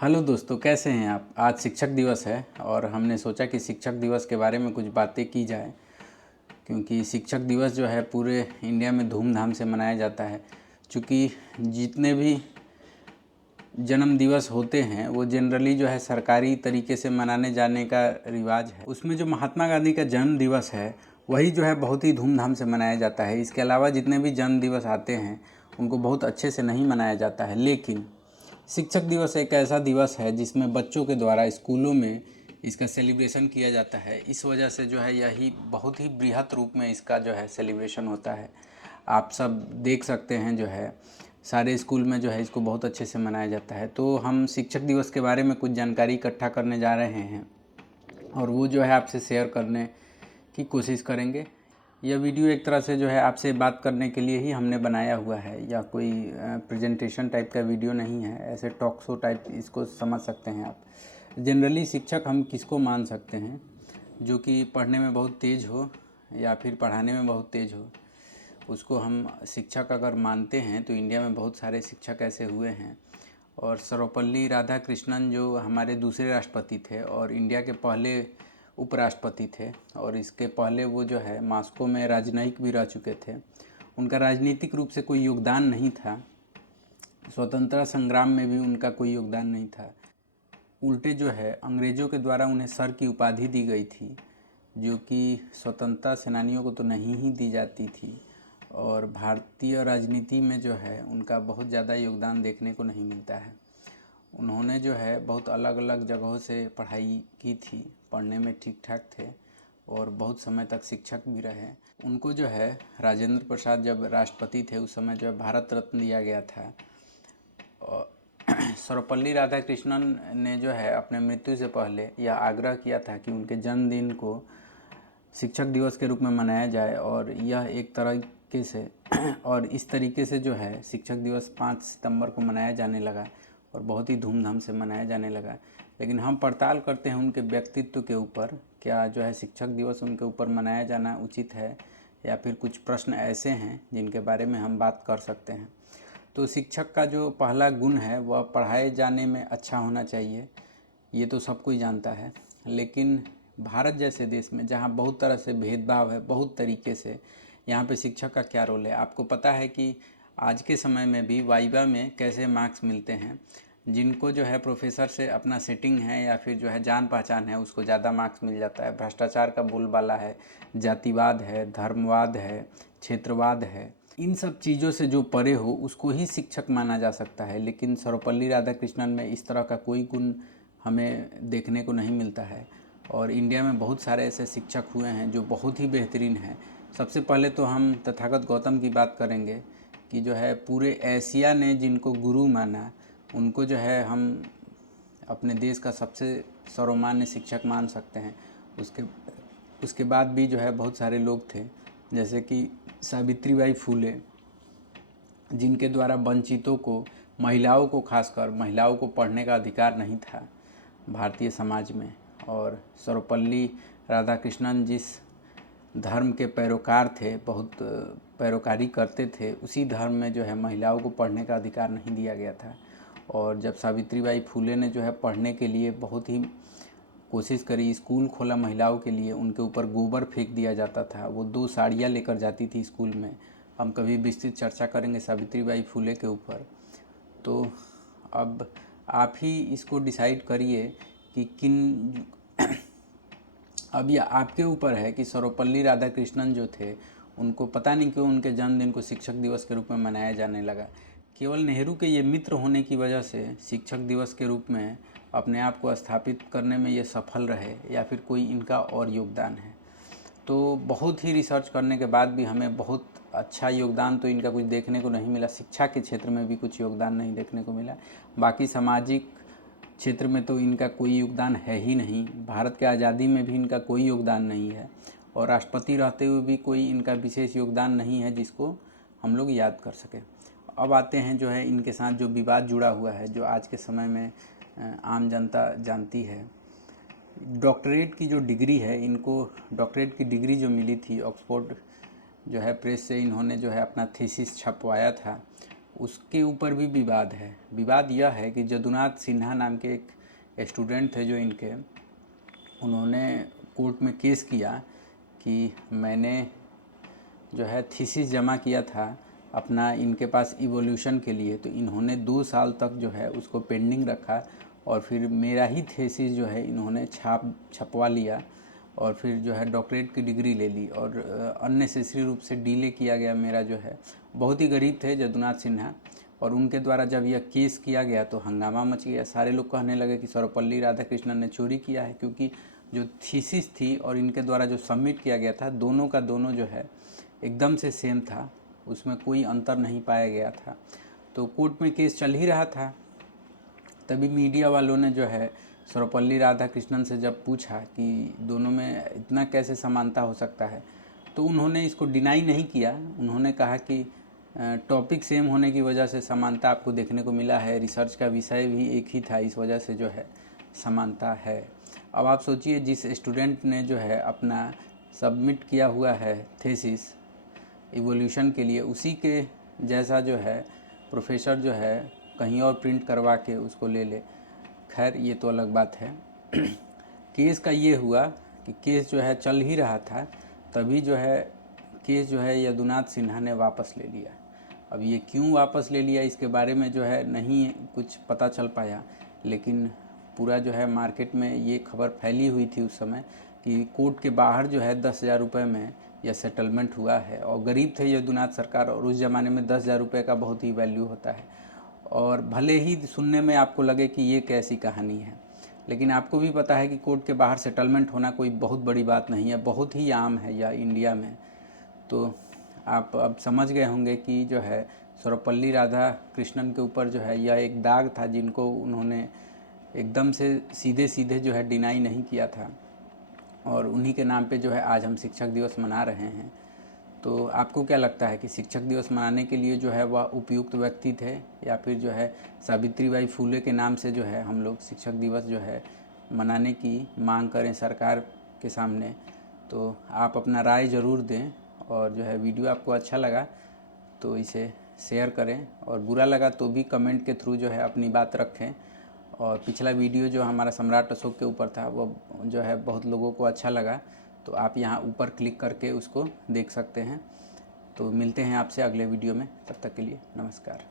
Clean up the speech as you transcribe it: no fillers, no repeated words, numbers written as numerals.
Hello दोस्तों, कैसे हैं आप। आज शिक्षक दिवस है और हमने सोचा कि शिक्षक दिवस के बारे में कुछ बातें की जाए, क्योंकि शिक्षक दिवस जो है पूरे इंडिया में धूमधाम से मनाया जाता है। क्योंकि जितने भी जन्म दिवस होते हैं वो जनरली जो है सरकारी तरीके से मनाने जाने का रिवाज है। उसमें जो महात्मा गांधी का जन्म दिवस है वही जो है बहुत ही धूमधाम से मनाया जाता है। इसके अलावा जितने भी जन्म दिवस आते हैं उनको बहुत अच्छे से नहीं मनाया जाता है। लेकिन शिक्षक दिवस एक ऐसा दिवस है जिसमें बच्चों के द्वारा स्कूलों में इसका सेलिब्रेशन किया जाता है। इस वजह से जो है यही बहुत ही बृहत रूप में इसका जो है सेलिब्रेशन होता है। आप सब देख सकते हैं जो है सारे स्कूल में जो है इसको बहुत अच्छे से मनाया जाता है। तो हम शिक्षक दिवस के बारे में कुछ जानकारी इकट्ठा करने जा रहे हैं और वो जो है आपसे शेयर करने की कोशिश करेंगे। यह वीडियो एक तरह से जो है आपसे बात करने के लिए ही हमने बनाया हुआ है, या कोई प्रेजेंटेशन टाइप का वीडियो नहीं है। ऐसे टॉक शो टाइप इसको समझ सकते हैं आप। जनरली शिक्षक हम किसको मान सकते हैं? जो कि पढ़ने में बहुत तेज़ हो या फिर पढ़ाने में बहुत तेज़ हो, उसको हम शिक्षक अगर मानते हैं। तो इंडिया में बहुत सारे शिक्षक ऐसे हुए हैं। और सर्वपल्ली राधाकृष्णन जो हमारे दूसरे राष्ट्रपति थे और इंडिया के पहले उपराष्ट्रपति थे, और इसके पहले वो जो है मॉस्को में राजनयिक भी रह चुके थे। उनका राजनीतिक रूप से कोई योगदान नहीं था, स्वतंत्रता संग्राम में भी उनका कोई योगदान नहीं था। उल्टे जो है अंग्रेज़ों के द्वारा उन्हें सर की उपाधि दी गई थी, जो कि स्वतंत्रता सेनानियों को तो नहीं ही दी जाती थी। और भारतीय राजनीति में जो है उनका बहुत ज़्यादा योगदान देखने को नहीं मिलता है। उन्होंने जो है बहुत अलग अलग जगहों से पढ़ाई की थी, पढ़ने में ठीक ठाक थे और बहुत समय तक शिक्षक भी रहे। उनको जो है राजेंद्र प्रसाद जब राष्ट्रपति थे उस समय जो है भारत रत्न दिया गया था। और सर्वपल्ली राधाकृष्णन ने जो है अपने मृत्यु से पहले यह आग्रह किया था कि उनके जन्मदिन को शिक्षक दिवस के रूप में मनाया जाए, और यह एक तरीके से और इस तरीके से जो है शिक्षक दिवस 5 सितंबर को मनाया जाने लगा और बहुत ही धूमधाम से मनाया जाने लगा। लेकिन हम पड़ताल करते हैं उनके व्यक्तित्व के ऊपर, क्या जो है शिक्षक दिवस उनके ऊपर मनाया जाना उचित है, या फिर कुछ प्रश्न ऐसे हैं जिनके बारे में हम बात कर सकते हैं। तो शिक्षक का जो पहला गुण है वह पढ़ाए जाने में अच्छा होना चाहिए, ये तो सब कोई जानता है। लेकिन भारत जैसे देश में जहाँ बहुत तरह से भेदभाव है, बहुत तरीके से, यहाँ पे शिक्षक का क्या रोल है? आपको पता है कि आज के समय में भी वाइवा में कैसे मार्क्स मिलते हैं। जिनको जो है प्रोफेसर से अपना सेटिंग है या फिर जो है जान पहचान है उसको ज़्यादा मार्क्स मिल जाता है। भ्रष्टाचार का बोलबाला है, जातिवाद है, धर्मवाद है, क्षेत्रवाद है, इन सब चीज़ों से जो परे हो उसको ही शिक्षक माना जा सकता है। लेकिन सर्वपल्ली राधाकृष्णन में इस तरह का कोई गुण हमें देखने को नहीं मिलता है। और इंडिया में बहुत सारे ऐसे शिक्षक हुए हैं जो बहुत ही बेहतरीन हैं। सबसे पहले तो हम तथागत गौतम की बात करेंगे कि जो है पूरे एशिया ने जिनको गुरु माना, उनको जो है हम अपने देश का सबसे सर्वमान्य शिक्षक मान सकते हैं। उसके उसके बाद भी जो है बहुत सारे लोग थे, जैसे कि सावित्रीबाई फूले, जिनके द्वारा वंचितों को, महिलाओं को, खासकर महिलाओं को पढ़ने का अधिकार नहीं था भारतीय समाज में। और सर्वपल्ली राधाकृष्णन जिस धर्म के पैरोकार थे, बहुत पैरोकारी करते थे, उसी धर्म में जो है महिलाओं को पढ़ने का अधिकार नहीं दिया गया था। और जब सावित्रीबाई फूले ने जो है पढ़ने के लिए बहुत ही कोशिश करी, स्कूल खोला महिलाओं के लिए, उनके ऊपर गोबर फेंक दिया जाता था। वो 2 साड़ियाँ लेकर जाती थी स्कूल में। हम कभी विस्तृत चर्चा करेंगे सावित्रीबाई फूले के ऊपर। तो अब आप ही इसको डिसाइड करिए कि किन अब यह आपके ऊपर है कि सर्वपल्ली राधाकृष्णन जो थे उनको पता नहीं क्यों उनके जन्मदिन को शिक्षक दिवस के रूप में मनाया जाने लगा। केवल नेहरू के ये मित्र होने की वजह से शिक्षक दिवस के रूप में अपने आप को स्थापित करने में ये सफल रहे, या फिर कोई इनका और योगदान है? तो बहुत ही रिसर्च करने के बाद भी हमें बहुत अच्छा योगदान तो इनका कुछ देखने को नहीं मिला। शिक्षा के क्षेत्र में भी कुछ योगदान नहीं देखने को मिला। बाकी सामाजिक क्षेत्र में तो इनका कोई योगदान है ही नहीं। भारत के आज़ादी में भी इनका कोई योगदान नहीं है, और राष्ट्रपति रहते हुए भी कोई इनका विशेष योगदान नहीं है जिसको हम लोग याद कर सकें। अब आते हैं जो है इनके साथ जो विवाद जुड़ा हुआ है, जो आज के समय में आम जनता जानती है। डॉक्टरेट की जो डिग्री है, इनको डॉक्टरेट की डिग्री जो मिली थी ऑक्सफोर्ड जो है प्रेस से, इन्होंने जो है अपना थीसिस छपवाया था। उसके ऊपर भी विवाद है। विवाद यह है कि जदुनाथ सिन्हा नाम के एक स्टूडेंट थे जो इनके, उन्होंने कोर्ट में केस किया कि मैंने जो है थीसिस जमा किया था अपना इनके पास इवोल्यूशन के लिए, तो इन्होंने 2 साल तक जो है उसको पेंडिंग रखा और फिर मेरा ही थीसिस जो है इन्होंने छपवा लिया और फिर जो है डॉक्टरेट की डिग्री ले ली और अननेसेसरी रूप से डिले किया गया मेरा जो है। बहुत ही गरीब थे जदुनाथ सिन्हा, और उनके द्वारा जब यह केस किया गया तो हंगामा मच गया। सारे लोग कहने लगे कि सर्वपल्ली राधाकृष्णन ने चोरी किया है, क्योंकि जो थीसिस थी और इनके द्वारा जो सबमिट किया गया था दोनों का दोनों जो है एकदम से सेम था, उसमें कोई अंतर नहीं पाया गया था। तो कोर्ट में केस चल ही रहा था, तभी मीडिया वालों ने जो है सर्वपल्ली राधाकृष्णन से जब पूछा कि दोनों में इतना कैसे समानता हो सकता है, तो उन्होंने इसको डिनाई नहीं किया। उन्होंने कहा कि टॉपिक सेम होने की वजह से समानता आपको देखने को मिला है, रिसर्च का विषय भी एक ही था, इस वजह से जो है समानता है। अब आप सोचिए, जिस स्टूडेंट ने जो है अपना सबमिट किया हुआ है थीसिस इवोल्यूशन के लिए, उसी के जैसा जो है प्रोफेसर जो है कहीं और प्रिंट करवा के उसको ले ले। खैर ये तो अलग बात है। केस का ये हुआ कि केस जो है चल ही रहा था, तभी जो है केस जो है यदुनाथ सिन्हा ने वापस ले लिया। अब ये क्यों वापस ले लिया इसके बारे में जो है नहीं कुछ पता चल पाया, लेकिन पूरा जो है मार्केट में ये खबर फैली हुई थी उस समय कि कोर्ट के बाहर जो है 10,000 रुपये में यह सेटलमेंट हुआ है। और गरीब थे यदुनाथ सरकार, और उस ज़माने में 10,000 रुपये का बहुत ही वैल्यू होता है। और भले ही सुनने में आपको लगे कि ये कैसी कहानी है, लेकिन आपको भी पता है कि कोर्ट के बाहर सेटलमेंट होना कोई बहुत बड़ी बात नहीं है, बहुत ही आम है यह इंडिया में। तो आप अब समझ गए होंगे कि जो है सर्वपल्ली राधाकृष्णन के ऊपर जो है यह एक दाग था, जिनको उन्होंने एकदम से सीधे सीधे जो है डिनाई नहीं किया था, और उन्हीं के नाम पे जो है आज हम शिक्षक दिवस मना रहे हैं। तो आपको क्या लगता है कि शिक्षक दिवस मनाने के लिए जो है वह उपयुक्त व्यक्ति थे, या फिर जो है सावित्रीबाई फुले के नाम से जो है हम लोग शिक्षक दिवस जो है मनाने की मांग करें सरकार के सामने? तो आप अपना राय ज़रूर दें, और जो है वीडियो आपको अच्छा लगा तो इसे शेयर करें, और बुरा लगा तो भी कमेंट के थ्रू जो है अपनी बात रखें। और पिछला वीडियो जो हमारा सम्राट अशोक के ऊपर था वो जो है बहुत लोगों को अच्छा लगा, तो आप यहाँ ऊपर क्लिक करके उसको देख सकते हैं। तो मिलते हैं आपसे अगले वीडियो में, तब तक के लिए नमस्कार।